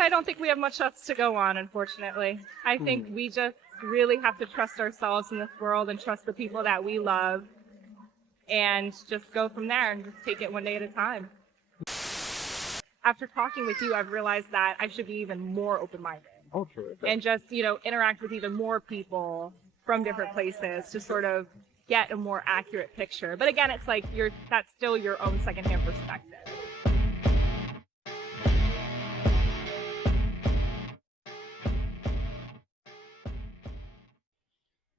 I don't think we have much else to go on, unfortunately. I think we just really have to trust ourselves in this world and trust the people that we love and just go from there and just take it one day at a time. After talking with you, I've realized that I should be even more open-minded. Oh, true. And just, interact with even more people from different places to sort of get a more accurate picture. But again, it's like that's still your own secondhand perspective.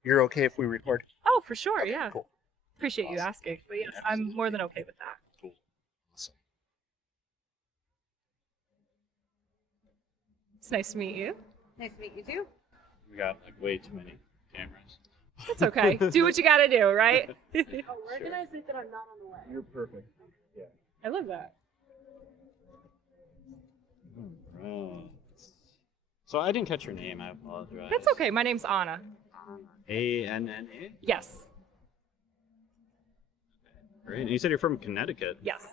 You're okay if we record? Oh, for sure, yeah. Cool. Appreciate you asking. But yes, I'm more than okay with that. Cool. Awesome. It's nice to meet you. Nice to meet you too. We got like way too many cameras. It's okay. Do what you gotta do, right? Oh, where can I say that I'm not on the way? You're perfect. Yeah. I love that. Right. So I didn't catch your name. I apologize. That's okay. My name's Anna. A-N-N-A? Yes. Great. And you said you're from Connecticut. Yes.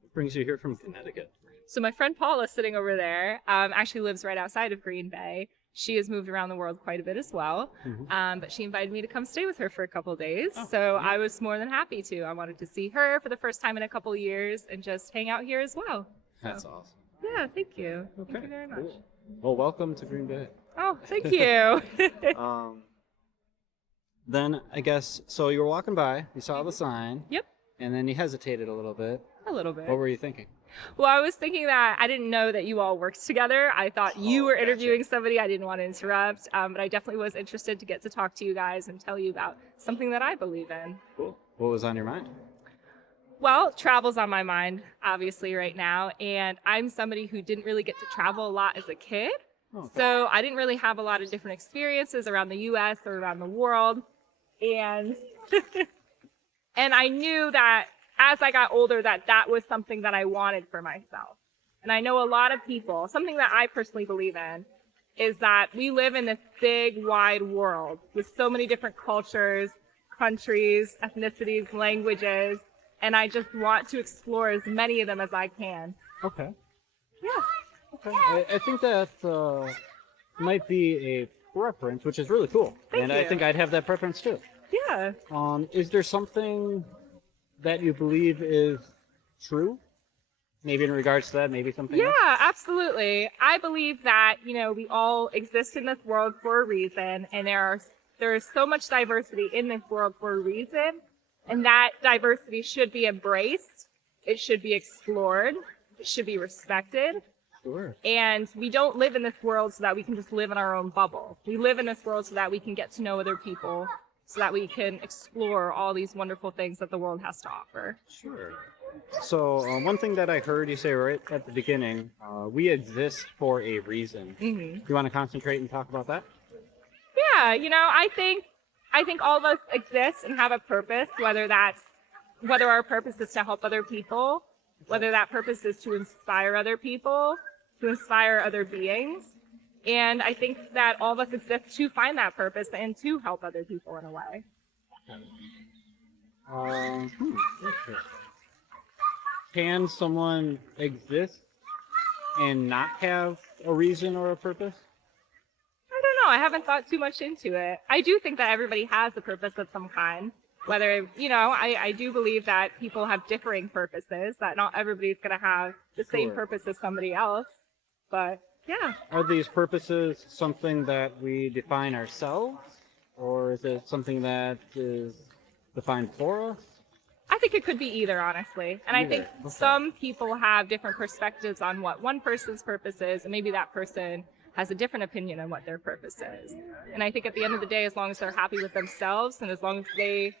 What brings you here from Connecticut? So my friend Paula, sitting over there, actually lives right outside of Green Bay. She has moved around the world quite a bit as well, but she invited me to come stay with her for a couple of days. So I was more than happy to. I wanted to see her for the first time in a couple of years and just hang out here as well. That's awesome. Yeah, thank you. Okay. Thank you very much. Cool. Well, welcome to Green Bay. Oh, thank you. Then I guess, so you were walking by, you saw the sign. Yep. And then you hesitated a little bit. A little bit. What were you thinking? Well, I was thinking that I didn't know that you all worked together. I thought you were interviewing somebody. I didn't want to interrupt, but I definitely was interested to get to talk to you guys and tell you about something that I believe in. Cool. What was on your mind? Well, travel's on my mind, obviously, right now, and I'm somebody who didn't really get to travel a lot as a kid. Okay. So I didn't really have a lot of different experiences around the U.S. or around the world, and and I knew that as I got older that was something that I wanted for myself. And I know a lot of people, something that I personally believe in, is that we live in this big, wide world with so many different cultures, countries, ethnicities, languages, and I just want to explore as many of them as I can. Okay. Yeah. Okay. I think that might be a preference, which is really cool. Thank and you. I think I'd have that preference too. Yeah. Is there something that you believe is true? Maybe in regards to that, maybe something else? Yeah, absolutely. I believe that, we all exist in this world for a reason, and there is so much diversity in this world for a reason, and that diversity should be embraced, it should be explored, it should be respected. Sure. And we don't live in this world so that we can just live in our own bubble. We live in this world so that we can get to know other people, so that we can explore all these wonderful things that the world has to offer. Sure. So one thing that I heard you say right at the beginning, we exist for a reason. Mm-hmm. You want to concentrate and talk about that? Yeah, I think all of us exist and have a purpose, whether our purpose is to help other people, whether that purpose is to inspire other people, to inspire other beings. And I think that all of us exist to find that purpose and to help other people in a way. Interesting. Can someone exist and not have a reason or a purpose? I don't know. I haven't thought too much into it. I do think that everybody has a purpose of some kind. Whether, I do believe that people have differing purposes, that not everybody's going to have the same purpose as somebody else. But, yeah. Are these purposes something that we define ourselves? Or is it something that is defined for us? I think it could be either, honestly. And I think some people have different perspectives on what one person's purpose is, and maybe that person has a different opinion on what their purpose is. And I think at the end of the day, as long as they're happy with themselves and as long as they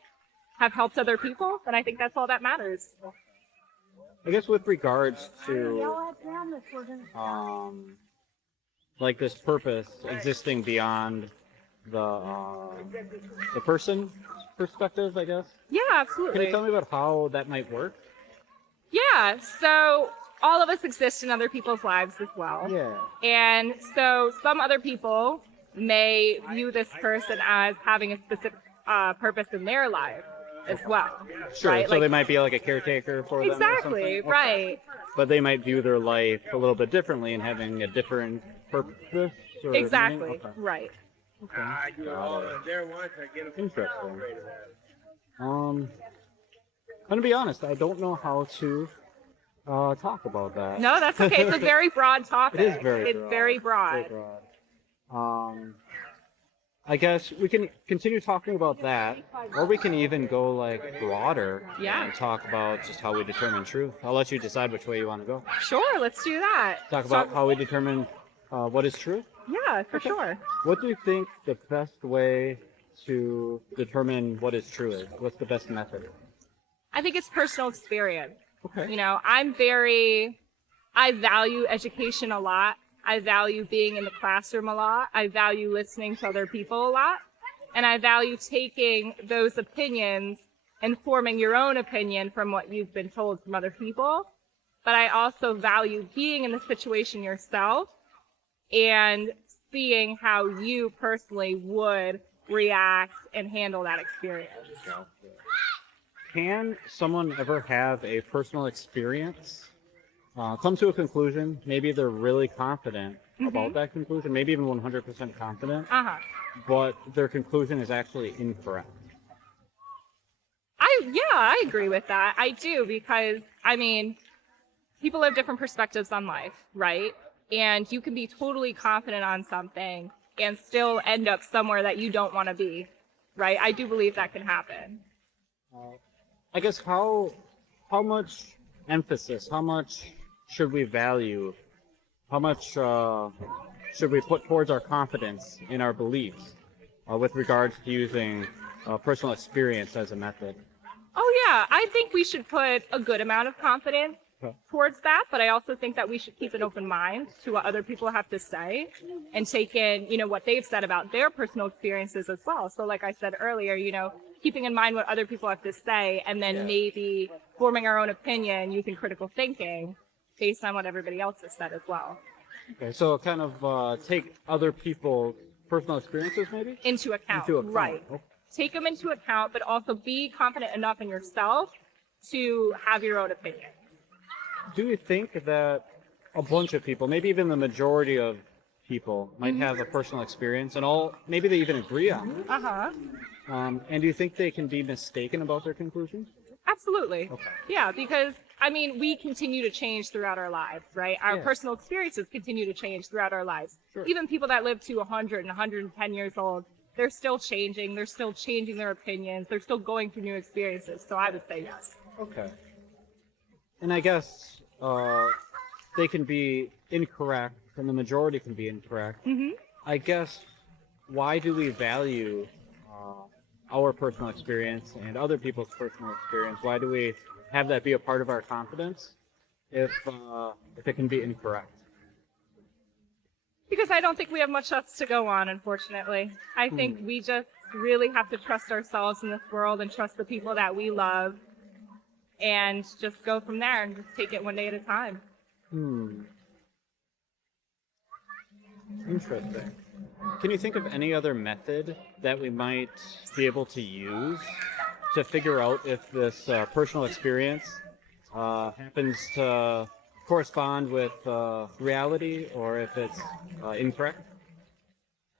have helped other people, then I think that's all that matters. I guess with regards to like this purpose existing beyond the person perspective, I guess. Yeah, absolutely. Can you tell me about how that might work? Yeah, so all of us exist in other people's lives as well. Yeah. And so some other people may view this person as having a specific purpose in their life as well. Sure, right? so they might be like a caretaker for them or exactly, something? right. but they might view their life a little bit differently and having a different purpose. Or Exactly. meaning? Okay. Right. Interesting. I'm gonna be honest. I don't know how to talk about that. No, that's okay. It's a very broad topic. It is very It's broad. very broad. Very broad. I guess we can continue talking about that, or we can even go like broader Yeah. and talk about just how we determine truth. I'll let you decide which way you want to go. Sure, let's do that. Talk about how we determine what is truth. Yeah, for sure. What do you think the best way to determine what is true is? What's the best method? I think it's personal experience. Okay. You know, I value education a lot. I value being in the classroom a lot. I value listening to other people a lot. And I value taking those opinions and forming your own opinion from what you've been told from other people. But I also value being in the situation yourself and seeing how you personally would react and handle that experience. Can someone ever have a personal experience, come to a conclusion, maybe they're really confident about that conclusion, maybe even 100% confident, Uh-huh. but their conclusion is actually incorrect? I agree with that. I do, because I mean, people have different perspectives on life, right? And you can be totally confident on something and still end up somewhere that you don't want to be, right? I do believe that can happen. I guess how much emphasis, how much should we value, how much should we put towards our confidence in our beliefs with regards to using personal experience as a method? Oh yeah, I think we should put a good amount of confidence Okay. towards that, but I also think that we should keep an open mind to what other people have to say and take in, you know, what they've said about their personal experiences as well. So like I said earlier, you know, keeping in mind what other people have to say and then maybe forming our own opinion using critical thinking based on what everybody else has said as well. Okay, so kind of take other people's personal experiences maybe? Into account. Into account. Right. Okay. Take them into account, but also be confident enough in yourself to have your own opinion. Do you think that a bunch of people, maybe even the majority of people, might have a personal experience and maybe they even agree on it? Uh-huh. And do you think they can be mistaken about their conclusions? Absolutely. Okay. Yeah, because, I mean, we continue to change throughout our lives, right? Our Yeah. personal experiences continue to change throughout our lives. Sure. Even people that live to 100 and 110 years old, they're still changing. They're still changing their opinions. They're still going through new experiences. So I would say yes. Okay. And I guess they can be incorrect, and the majority can be incorrect. Mm-hmm. I guess, why do we value our personal experience and other people's personal experience? Why do we have that be a part of our confidence if it can be incorrect? Because I don't think we have much else to go on, unfortunately. I think we just really have to trust ourselves in this world and trust the people that we love and just go from there and just take it one day at a time. Interesting. Can you think of any other method that we might be able to use to figure out if this personal experience happens to correspond with reality or if it's incorrect?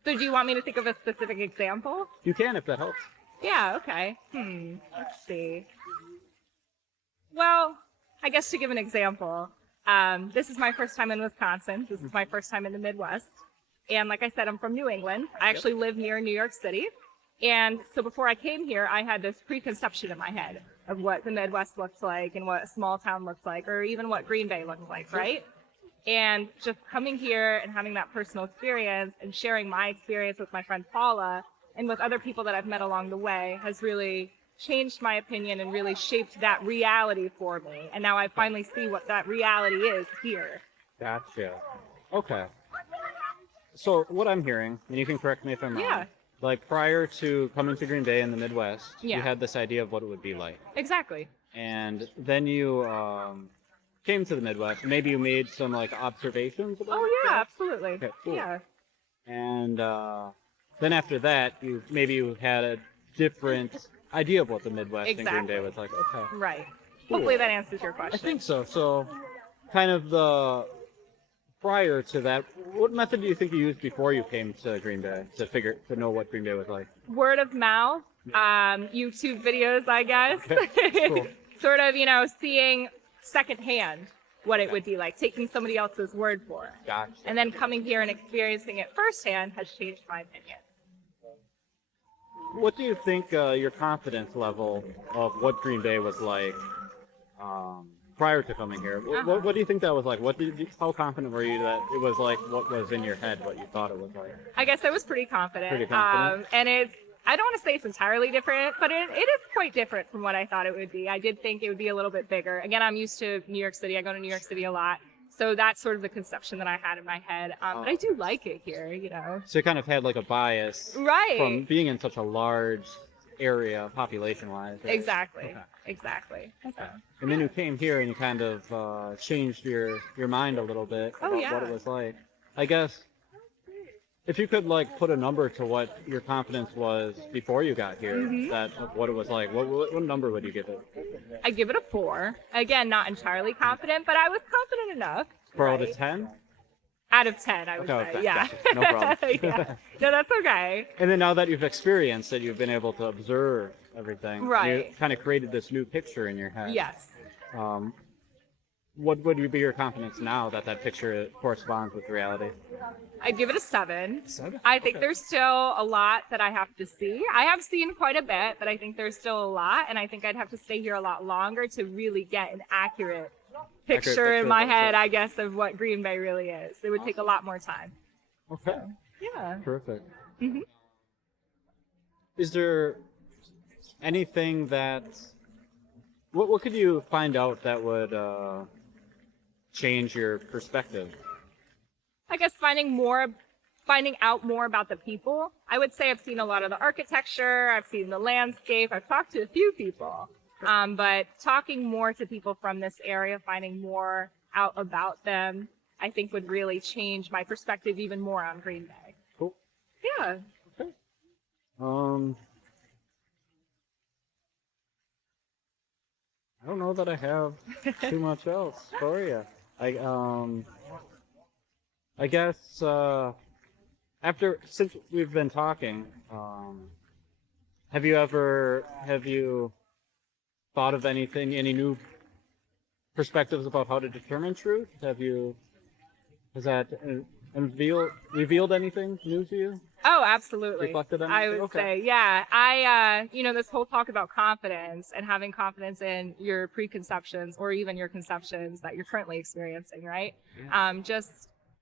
So do you want me to think of a specific example? You can, if that helps. Yeah, okay. Let's see. Well, I guess to give an example, this is my first time in Wisconsin. This is my first time in the Midwest. And like I said, I'm from New England. I actually live near New York City. And so before I came here, I had this preconception in my head of what the Midwest looks like and what a small town looks like, or even what Green Bay looks like, right? And just coming here and having that personal experience and sharing my experience with my friend Paula and with other people that I've met along the way has really changed my opinion and really shaped that reality for me. And now I finally see what that reality is here. Gotcha. Okay. So what I'm hearing, and you can correct me if I'm wrong, Yeah. like prior to coming to Green Bay in the Midwest, Yeah. you had this idea of what it would be like. Exactly. And then you came to the Midwest. Maybe you made some like observations about Oh, it? yeah, absolutely. Okay, cool. Yeah. And then after that, you had a different idea of what the Midwest and Green Bay Exactly. was like. Okay. Right. Cool. Hopefully that answers your I question. think so. So kind of the prior to that, what method do you think you used before you came to Green Bay to know what Green Bay was like? Word of mouth, YouTube videos, I guess. Okay, cool. Sort of, seeing secondhand what it would be like, taking somebody else's word for it. Gotcha. And then coming here and experiencing it firsthand has changed my opinion. What do you think your confidence level of what Green Bay was like prior to coming here? What do you think that was like? How confident were you that it was like what was in your head, what you thought it was like? I guess I was pretty confident. Pretty confident. And I don't want to say it's entirely different, but it is quite different from what I thought it would be. I did think it would be a little bit bigger. Again, I'm used to New York City. I go to New York City a lot. So that's sort of the conception that I had in my head. But I do like it here, So you kind of had like a bias Right. from being in such a large area population-wise. Right? Exactly. Okay. Exactly. So. And then you came here and you kind of changed your mind a little bit about what it was like. I guess if you could like put a number to what your confidence was before you got here, of what it was like, what number would you give it? I give it a 4. Again, not entirely confident, but I was confident enough. 4 out of 10? Out of 10, I would say. Okay, Yeah. gotcha. No problem. Yeah. No, that's okay. And then now that you've experienced it, you've been able to observe everything. Right. You kind of created this new picture in your head. Yes. What would be your confidence now that that picture corresponds with reality? I'd give it a 7. 7? I think there's still a lot that I have to see. I have seen quite a bit, but I think there's still a lot, and I think I'd have to stay here a lot longer to really get an accurate picture in my head, I guess, of what Green Bay really is. It would take a lot more time. Okay. Yeah. Perfect. Mhm. Is there anything that... What could you find out that would change your perspective? I guess finding out more about the people. I would say I've seen a lot of the architecture, I've seen the landscape, I've talked to a few people. But talking more to people from this area, finding more out about them, I think would really change my perspective even more on Green Bay. Cool. Yeah. Okay. I don't know that I have too much else for you. I guess since we've been talking, have you thought of anything, any new perspectives about how to determine truth? Has that revealed anything new to you? Oh, absolutely. Reflected on I anything? would Okay. say, yeah. This whole talk about confidence and having confidence in your preconceptions or even your conceptions that you're currently experiencing, right? Yeah.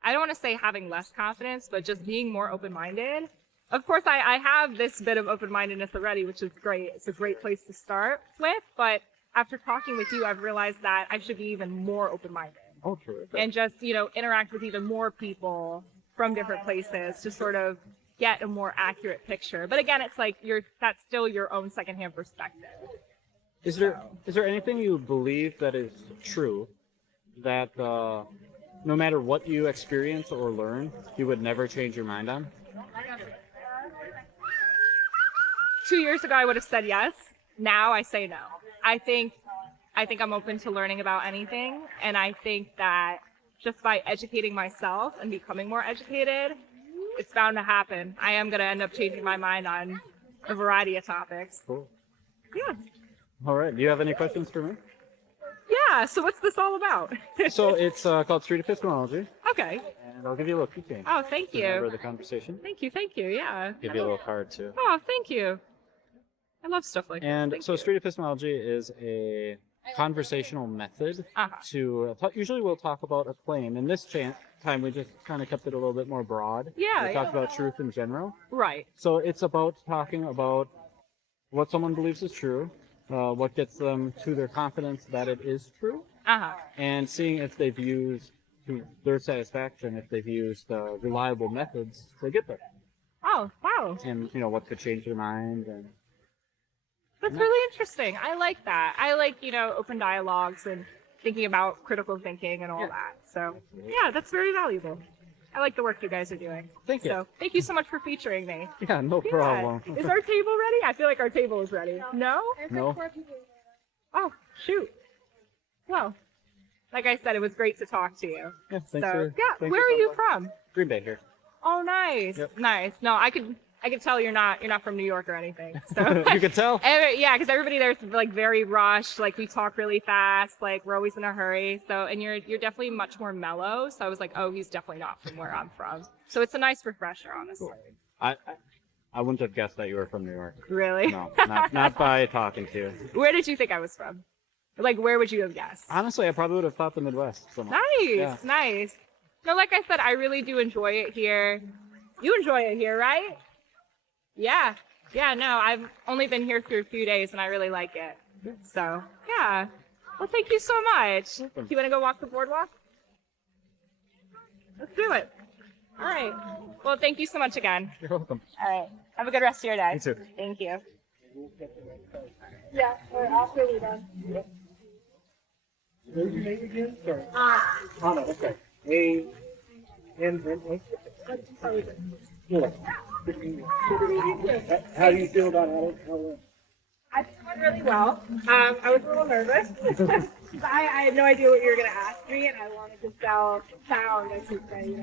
I don't want to say having less confidence, but just being more open-minded. Of course, I have this bit of open-mindedness already, which is great. It's a great place to start with, but after talking with you, I've realized that I should be even more open-minded. Oh, true. And just, interact with even more people from different places to sort of get a more accurate picture. But again, it's like that's still your own secondhand perspective. Is there anything you believe that is true that no matter what you experience or learn, you would never change your mind on? 2 years ago, I would have said yes. Now I say no. I think I'm open to learning about anything, and I think that just by educating myself and becoming more educated, it's bound to happen. I am going to end up changing my mind on a variety of topics. Cool. Yeah. All right. Do you have any questions for me? Yeah. So what's this all about? So it's called Street Epistemology, Okay. and I'll give you a little keychain. Oh, thank Remember you. the conversation? Thank you. Thank you. Yeah. Give you a little card too. Oh, thank you. I love stuff like And this. Thank so you. Street Epistemology is a conversational method to usually we'll talk about a claim. In this time, we just kind of kept it a little bit more broad. Yeah, We talked about truth in general. Right. So it's about talking about what someone believes is true, what gets them to their confidence that it is true, and seeing if they've used, to their satisfaction, if they've used reliable methods to get there. Oh, wow. And, what could change their mind. And That's really interesting. I like that. I like, open dialogues and thinking about critical thinking and all that. So, yeah, that's very valuable. I like the work you guys are doing. Thank you. So, thank you so much for featuring me. Yeah, no Yeah. problem. Is our table ready? I feel like our table is ready. No? No. Oh, shoot. Well, like I said, it was great to talk to you. Yeah, So, thanks for, yeah, thanks where for are you coming. from? Green Bay here. Oh, nice, Yep. nice. No, I could tell you're not from New York or anything. So You could tell. yeah, because everybody there's like very rushed. Like we talk really fast. Like we're always in a hurry. So and you're definitely much more mellow. So I was like, oh, he's definitely not from where I'm from. So it's a nice refresher, honestly. I wouldn't have guessed that you were from New York. Really? No, not by talking to you. Where did you think I was from? Like where would you have guessed? Honestly, I probably would have thought the Midwest. Somewhere. Nice, Yeah. nice. No, like I said, I really do enjoy it here. You enjoy it here, right? Yeah. Yeah, no, I've only been here for a few days and I really like it. So, yeah. Well, thank you so much. Do you want to go walk the boardwalk? Let's do it. All right. Well, thank you so much again. You're welcome. All right. Have a good rest of your day. You too. Thank you. Yeah, or after we're done. What was your name again? Sorry. Anna, okay. And yeah. How do you feel about how I think it went really well. I was a little nervous. I had no idea what you were going to ask me, and I wanted to sound, as you say,